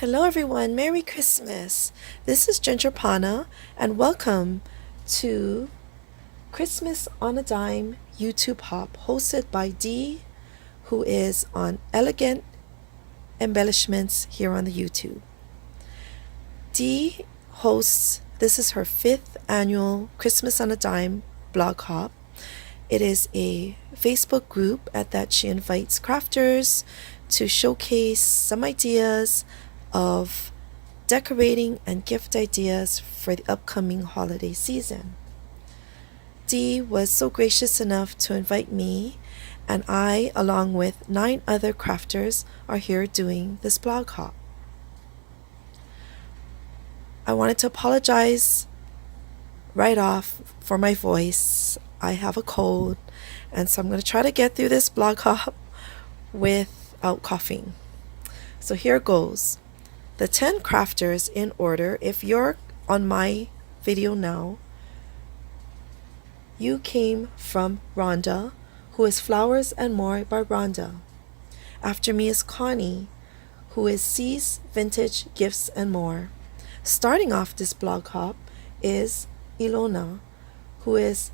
Hello everyone, Merry Christmas. This is Ginger Pana and welcome to Christmas on a Dime YouTube Hop hosted by Dee, who is on Elegant Embellishments here on the YouTube. Dee hosts, this is her 5th annual Christmas on a Dime blog hop. It is a Facebook group at that she invites crafters to showcase some ideas of decorating and gift ideas for the upcoming holiday season. Dee was so gracious enough to invite me, and I, along with 9 other crafters, are here doing this blog hop. I wanted to apologize right off for my voice. I have a cold, and so I'm going to try to get through this blog hop without coughing. So here goes. The 10 crafters in order. If you're on my video now, you came from Rhonda, who is Flowers and More by Rhonda. After me is Connie, who is C's Vintage Gifts and More. Starting off this blog hop is Ilona, who is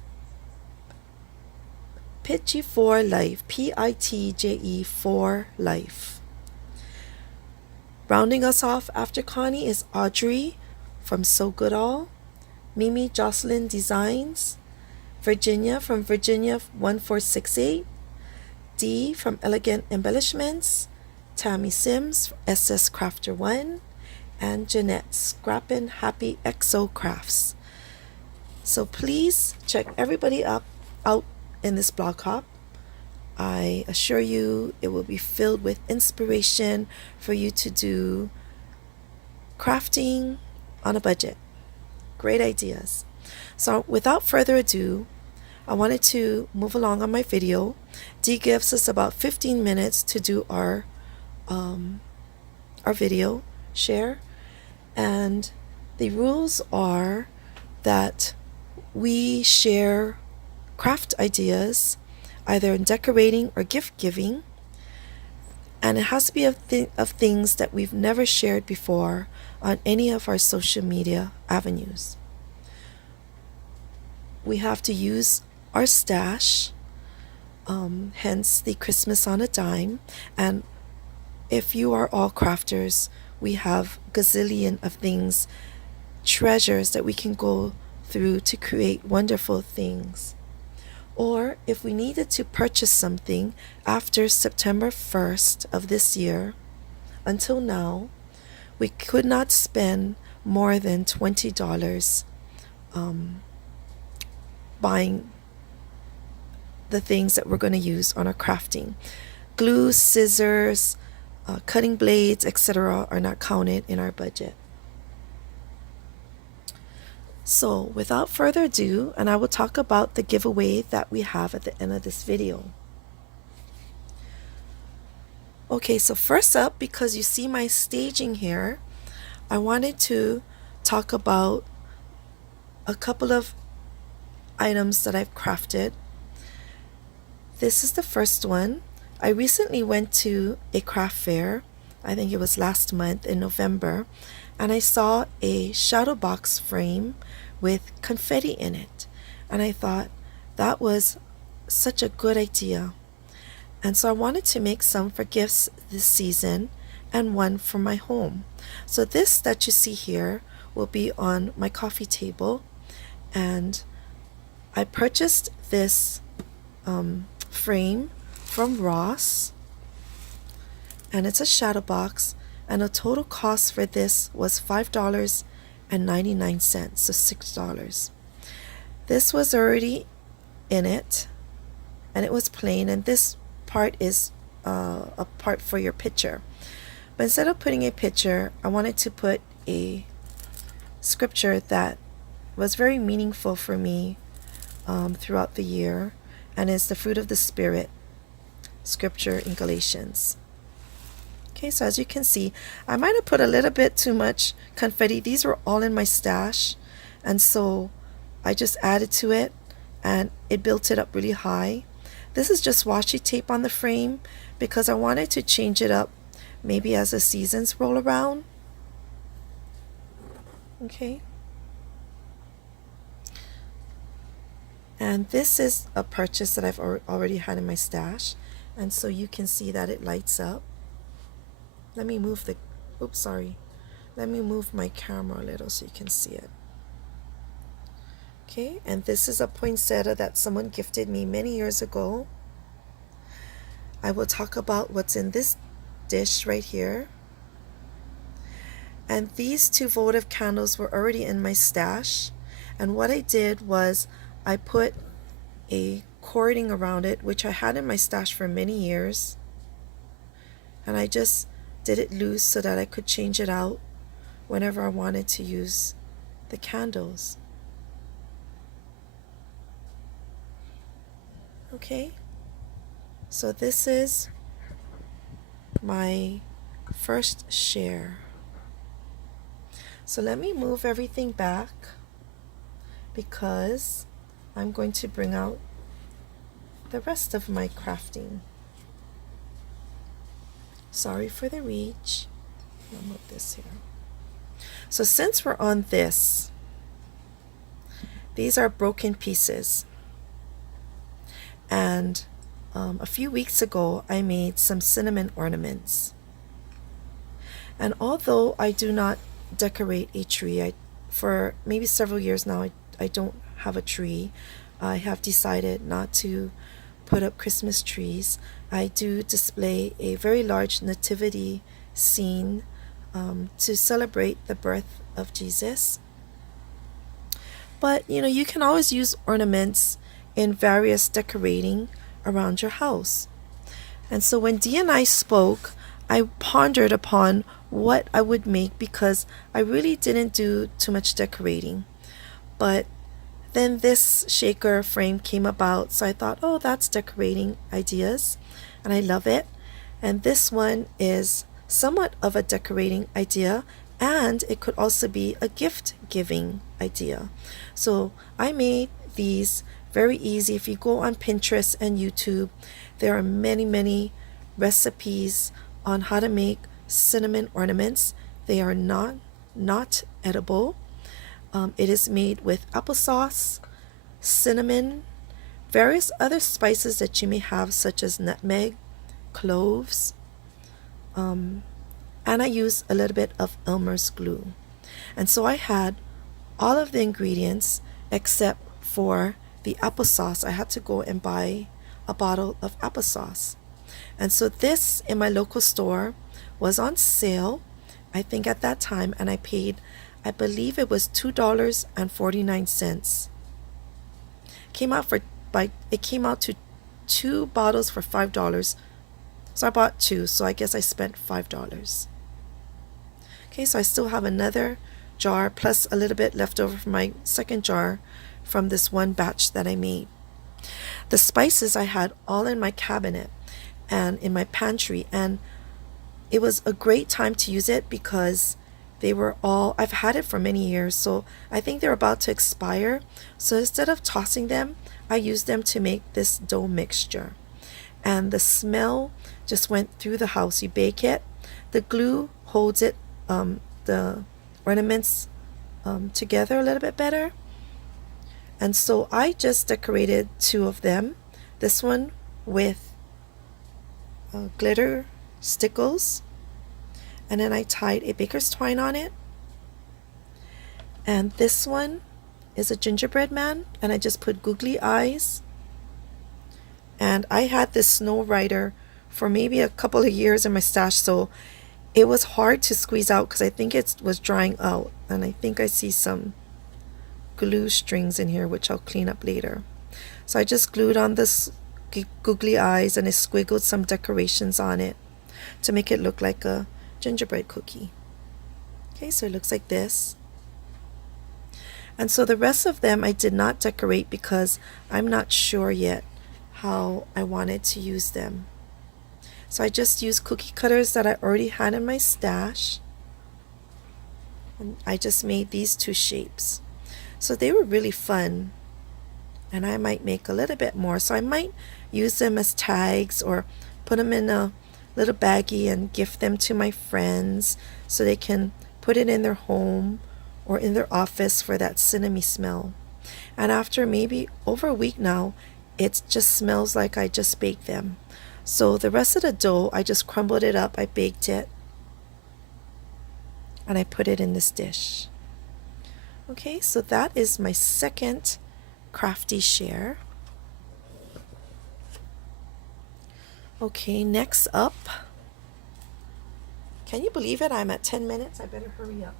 Pitje for Life, Pitje for Life. Rounding us off after Connie is Audrey from So Good All, Mimi Jocelyn Designs, Virginia from Virginia 1468, Dee from Elegant Embellishments, Tammy Sims, SS Crafter 1, and Jeanette, Scrappin' Happy Exo Crafts. So please check everybody out in this blog hop. I assure you it will be filled with inspiration for you to do crafting on a budget. Great ideas. So without further ado, I wanted to move along on my video. Dee gives us about 15 minutes to do our video share, and the rules are that we share craft ideas either in decorating or gift giving, and it has to be of things that we've never shared before on any of our social media avenues. We have to use our stash, hence the Christmas on a Dime, and if you are all crafters, we have gazillion of things, treasures that we can go through to create wonderful things. Or if we needed to purchase something after September 1st of this year, until now, we could not spend more than $20 buying the things that we're going to use on our crafting. Glue, scissors, cutting blades, etc. are not counted in our budget. So without further ado, and I will talk about the giveaway that we have at the end of this video. Okay, so first up, because you see my staging here, I wanted to talk about a couple of items that I've crafted. This is the first one. I recently went to a craft fair, I think it was last month in November, and I saw a shadow box frame with confetti in it, and I thought that was such a good idea, and so I wanted to make some for gifts this season and one for my home. So this that you see here will be on my coffee table, and I purchased this frame from Ross, and it's a shadow box, and the total cost for this was $5.99, so $6. This was already in it, and it was plain, and this part is a part for your picture. But instead of putting a picture, I wanted to put a scripture that was very meaningful for me throughout the year, and is the fruit of the Spirit scripture in Galatians. Okay, so as you can see, I might have put a little bit too much confetti. These were all in my stash, and so I just added to it, and it built it up really high. This is just washi tape on the frame because I wanted to change it up maybe as the seasons roll around. Okay. And this is a purchase that I've already had in my stash. And so you can see that it lights up. Let me move the, oops, sorry. Let me move my camera a little so you can see it. Okay, and this is a poinsettia that someone gifted me many years ago. I will talk about what's in this dish right here. And these two votive candles were already in my stash. And what I did was I put a cording around it, which I had in my stash for many years. And I just did it loose so that I could change it out whenever I wanted to use the candles. Okay, so this is my first share. So let me move everything back because I'm going to bring out the rest of my crafting. Sorry for the reach. I'll move this here. So since we're on this, these are broken pieces. And a few weeks ago, I made some cinnamon ornaments. And although I do not decorate a tree, for maybe several years now, I don't have a tree. I have decided not to put up Christmas trees. I do display a very large nativity scene to celebrate the birth of Jesus. But you can always use ornaments in various decorating around your house. And so when Dee and I spoke, I pondered upon what I would make because I really didn't do too much decorating. But then this shaker frame came about, so I thought, oh, that's decorating ideas, and I love it. And this one is somewhat of a decorating idea, and it could also be a gift giving idea. So I made these very easy. If you go on Pinterest and YouTube, there are many recipes on how to make cinnamon ornaments. They are not edible. It is made with applesauce, cinnamon, various other spices that you may have, such as nutmeg, cloves, and I use a little bit of Elmer's glue. And so I had all of the ingredients except for the applesauce. I had to go and buy a bottle of applesauce. And so this in my local store was on sale, I think at that time, and I paid, I believe it was $2.49. It came out to 2 bottles for $5. So I bought 2, so I guess I spent $5. Okay, so I still have another jar plus a little bit left over from my second jar from this one batch that I made. The spices I had all in my cabinet and in my pantry, and it was a great time to use it because they were all, I've had it for many years, so I think they're about to expire. So instead of tossing them, I used them to make this dough mixture. And the smell just went through the house. You bake it, the glue holds it, the ornaments together a little bit better. And so I just decorated 2 of them. This one with glitter stickles, and then I tied a baker's twine on it. And this one is a gingerbread man, and I just put googly eyes. And I had this Snow Rider for maybe a couple of years in my stash, so it was hard to squeeze out because I think it was drying out, and I think I see some glue strings in here, which I'll clean up later. So I just glued on this googly eyes, and I squiggled some decorations on it to make it look like a gingerbread cookie. Okay, so it looks like this. And so the rest of them I did not decorate because I'm not sure yet how I wanted to use them. So I just used cookie cutters that I already had in my stash, and I just made these 2 shapes. So they were really fun, and I might make a little bit more. So I might use them as tags or put them in a little baggie and gift them to my friends so they can put it in their home or in their office for that cinnamon smell. And after maybe over a week now, it just smells like I just baked them. So the rest of the dough, I just crumbled it up, I baked it, and I put it in this dish. Okay, so that is my second crafty share. Okay, next up, can you believe it? I'm at 10 minutes. I better hurry up.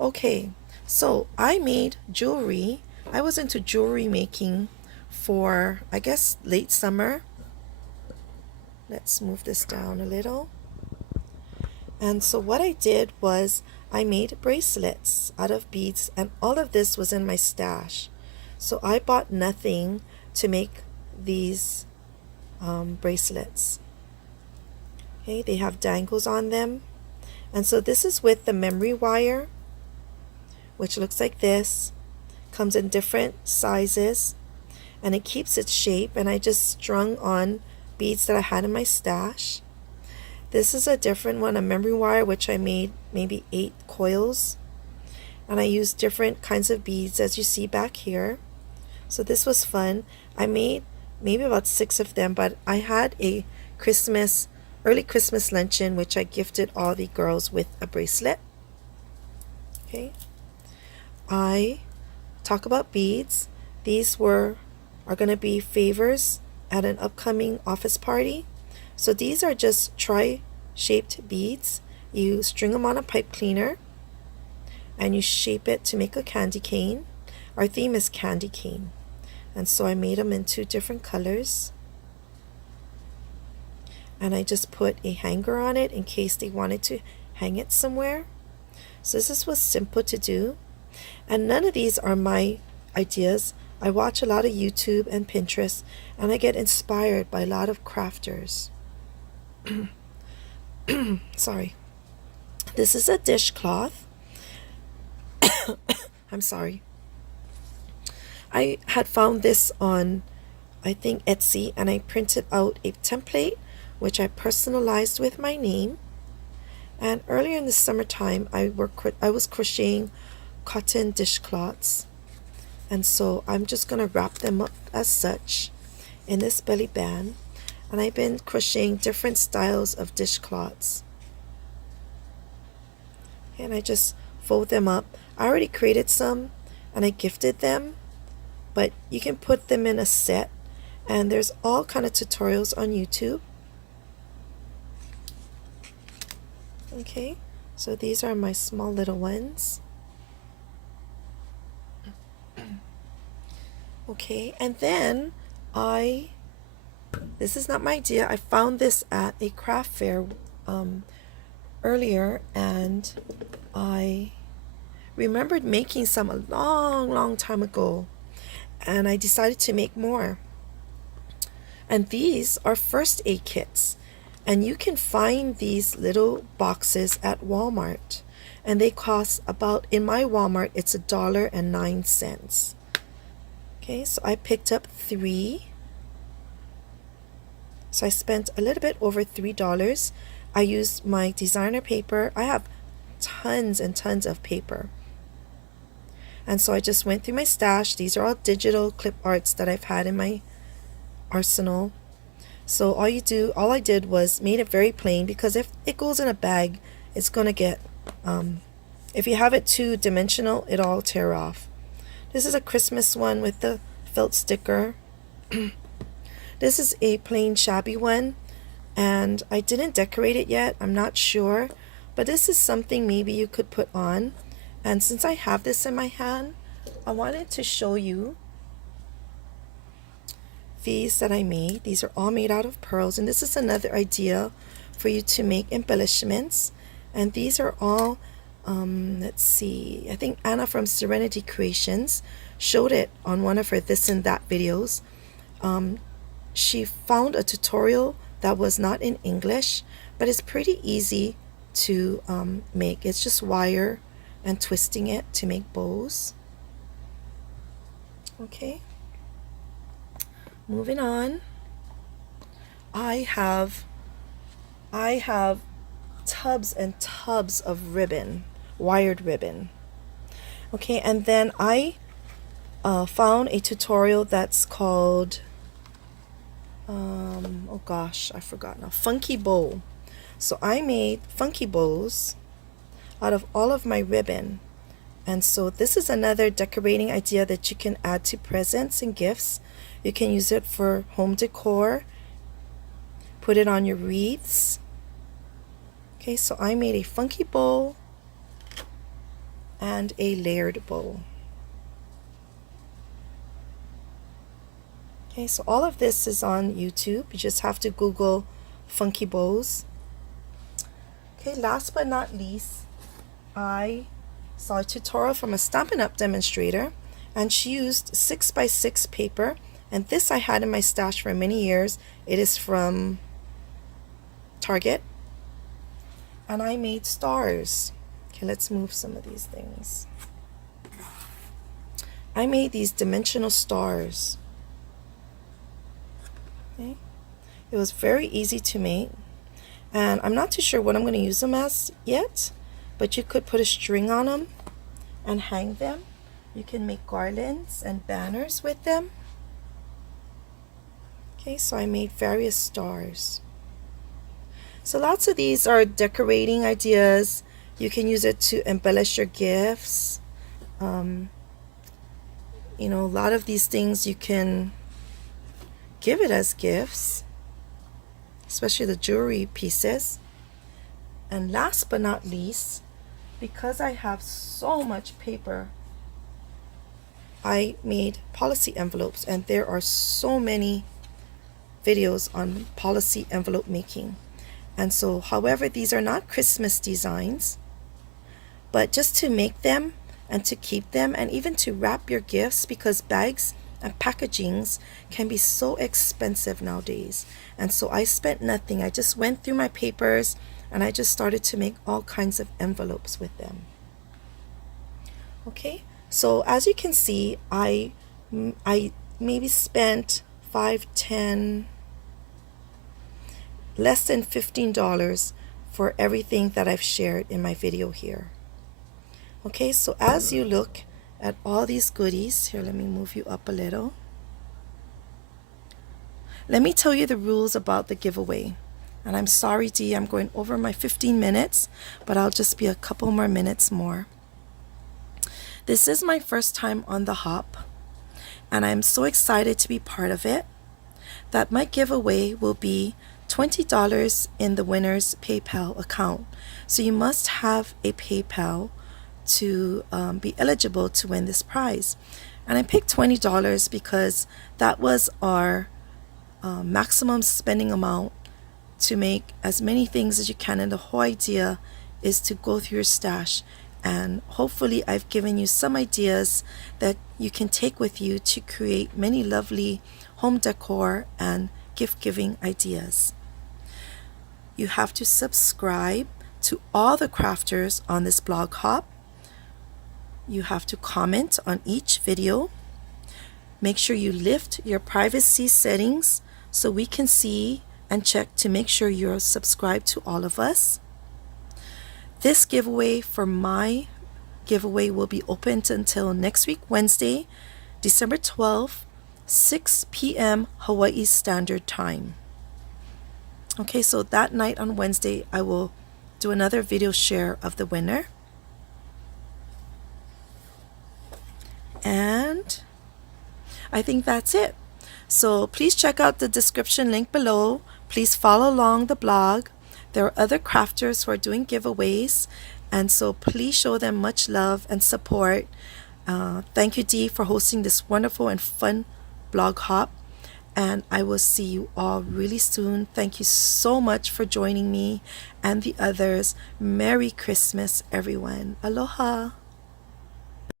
Okay, so I made jewelry. I was into jewelry making for, I guess, late summer. Let's move this down a little. And so what I did was I made bracelets out of beads, and all of this was in my stash. So I bought nothing to make these bracelets. Okay, they have dangles on them. And so this is with the memory wire, which looks like this. Comes in different sizes, and it keeps its shape. And I just strung on beads that I had in my stash. This is a different one, a memory wire, which I made maybe 8 coils. And I used different kinds of beads, as you see back here. So this was fun. I made maybe about 6 of them, but I had a early Christmas luncheon, which I gifted all the girls with a bracelet. Okay. I talk about beads. These are going to be favors at an upcoming office party. So these are just tri-shaped beads. You string them on a pipe cleaner and you shape it to make a candy cane. Our theme is candy cane. And so I made them in 2 different colors. And I just put a hanger on it in case they wanted to hang it somewhere. So this was simple to do. And none of these are my ideas. I watch a lot of YouTube and Pinterest, and I get inspired by a lot of crafters. Sorry. This is a dishcloth. I'm sorry. I had found this on, I think, Etsy, and I printed out a template which I personalized with my name. And earlier in the summertime, I was crocheting cotton dishcloths, and so I'm just going to wrap them up as such in this belly band. And I've been crocheting different styles of dishcloths, and I just fold them up. I already created some and I gifted them, but you can put them in a set, and there's all kind of tutorials on YouTube. Okay, so these are my small little ones. Okay, and then this is not my idea. I found this at a craft fair earlier, and I remembered making some a long time ago, and I decided to make more. And these are first aid kits, and you can find these little boxes at Walmart, and they cost about, in my Walmart, it's $1.09. Okay, so I picked up 3. So I spent a little bit over $3. I used my designer paper. I have tons and tons of paper. And so I just went through my stash. These are all digital clip arts that I've had in my arsenal. So all I did was made it very plain, because if it goes in a bag, it's going to get, if you have it 2-dimensional, it'll all tear off. This is a Christmas one with the felt sticker. This is a plain shabby one, and I didn't decorate it yet. I'm not sure, but this is something maybe you could put on. And since I have this in my hand, I wanted to show you these that I made. These are all made out of pearls, and this is another idea for you to make embellishments. And these are all let's see, I think Anna from Serenity Creations showed it on one of her this and that videos. She found a tutorial that was not in English, but it's pretty easy to make. It's just wire and twisting it to make bows. Okay, moving on. I have tubs and tubs of ribbon. wired ribbon. Okay, and then I found a tutorial that's called oh gosh, I forgot now, funky bow. So I made funky bows out of all of my ribbon. And so this is another decorating idea that you can add to presents and gifts. You can use it for home decor, put it on your wreaths. Okay, so I made a funky bow and a layered bow. Okay, so all of this is on YouTube. You just have to Google funky bows. Okay, last but not least, I saw a tutorial from a Stampin' Up! Demonstrator, and she used 6x6 paper, and this I had in my stash for many years. It is from Target, and I made stars. Okay, let's move some of these things. I made these dimensional stars. Okay, it was very easy to make, and I'm not too sure what I'm going to use them as yet, but you could put a string on them and hang them. You can make garlands and banners with them. Okay, so I made various stars. So lots of these are decorating ideas. You can use it to embellish your gifts. You know, a lot of these things you can give it as gifts, especially the jewelry pieces. And last but not least, because I have so much paper, I made policy envelopes, and there are so many videos on policy envelope making. And so, however, these are not Christmas designs, but just to make them and to keep them and even to wrap your gifts, because bags and packagings can be so expensive nowadays. And so I spent nothing. I just went through my papers and I just started to make all kinds of envelopes with them. Okay, so as you can see, I maybe spent less than $15 for everything that I've shared in my video here. Okay, so as you look at all these goodies, here, let me move you up a little. Let me tell you the rules about the giveaway. And I'm sorry, Dee, I'm going over my 15 minutes, but I'll just be a couple more minutes more. This is my first time on the hop, and I'm so excited to be part of it that my giveaway will be $20 in the winner's PayPal account. So you must have a PayPal to be eligible to win this prize. And I picked $20 because that was our maximum spending amount to make as many things as you can, and the whole idea is to go through your stash, and hopefully I've given you some ideas that you can take with you to create many lovely home decor and gift giving ideas. You have to subscribe to all the crafters on this blog hop. You have to comment on each video. Make sure you lift your privacy settings so we can see and check to make sure you're subscribed to all of us. This giveaway for my giveaway will be open until next week, Wednesday, December 12th, 6 p.m. Hawaii Standard Time. Okay, so that night on Wednesday, I will do another video share of the winner. And I think that's it. So please check out the description link below. Please follow along the blog. There are other crafters who are doing giveaways, and so please show them much love and support. Thank you, Dee, for hosting this wonderful and fun blog hop, and I will see you all really soon. Thank you so much for joining me and the others. Merry Christmas, everyone. Aloha.